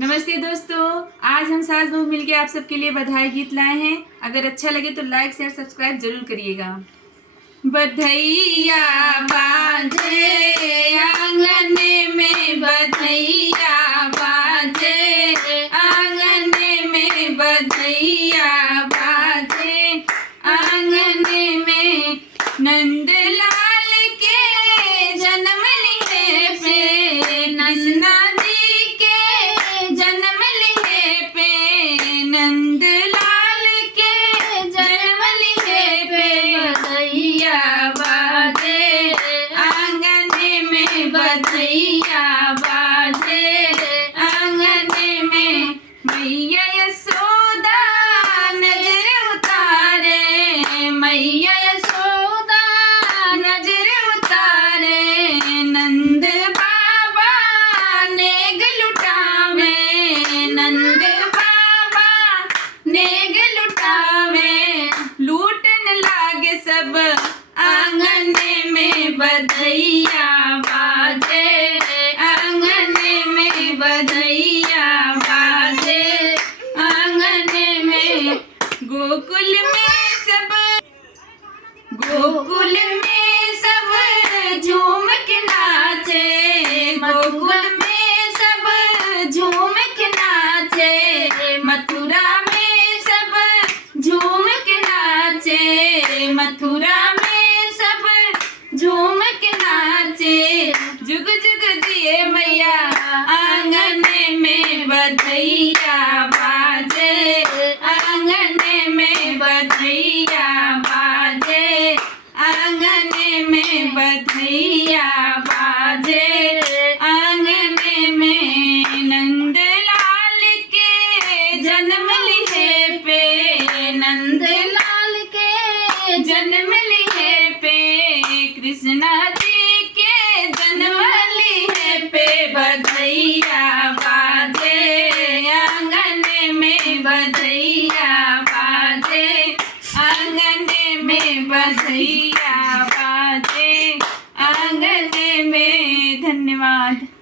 नमस्ते दोस्तों, आज हम सास बहू मिलके आप सबके लिए बधाई गीत लाए हैं। अगर अच्छा लगे तो लाइक शेयर सब्सक्राइब जरूर करिएगा। बधैया बाजे आंगन में, बधैया बाजे आंगन में, बधैया बाजे आंगन में। नंदलाल के जन्म लिए पे, नंदा जी के जन्म लिए पे, नंदलाल के जन्म लिए पे। बधैया बाजे आंगन में, बधैया बाजे आंगन में। मैया यशोदा नजर उतारे, मैया यशोदा नजर उतारे। नंद बाबा नेग लुटावे, नंद बाबा नेग लुटावे। लूटन लागे सब आंगन में, बधैया बाजे आंगन में, बधैया बाजे आंगन में। गोकुल में सब, गोकुल में सब झूम के नाचे, गोकुल में सब झूम के नाचे। मथुरा में सब झूम के नाचे, मथुरा में सब झूम के नाचे। जुग जुग जिए मैया आंगन में, बधैया बाजे आंगन में, बधैया बाजे आंगन में, बधैया बाजे आंगन में। नंदलाल के जन्म लिए पे, नंदलाल के जन्म लिए पे। कृष्णा जी के जन्म लिए पे। बधैया बाजे आंगन में, बधैया बाजे आंगन में, बधैया।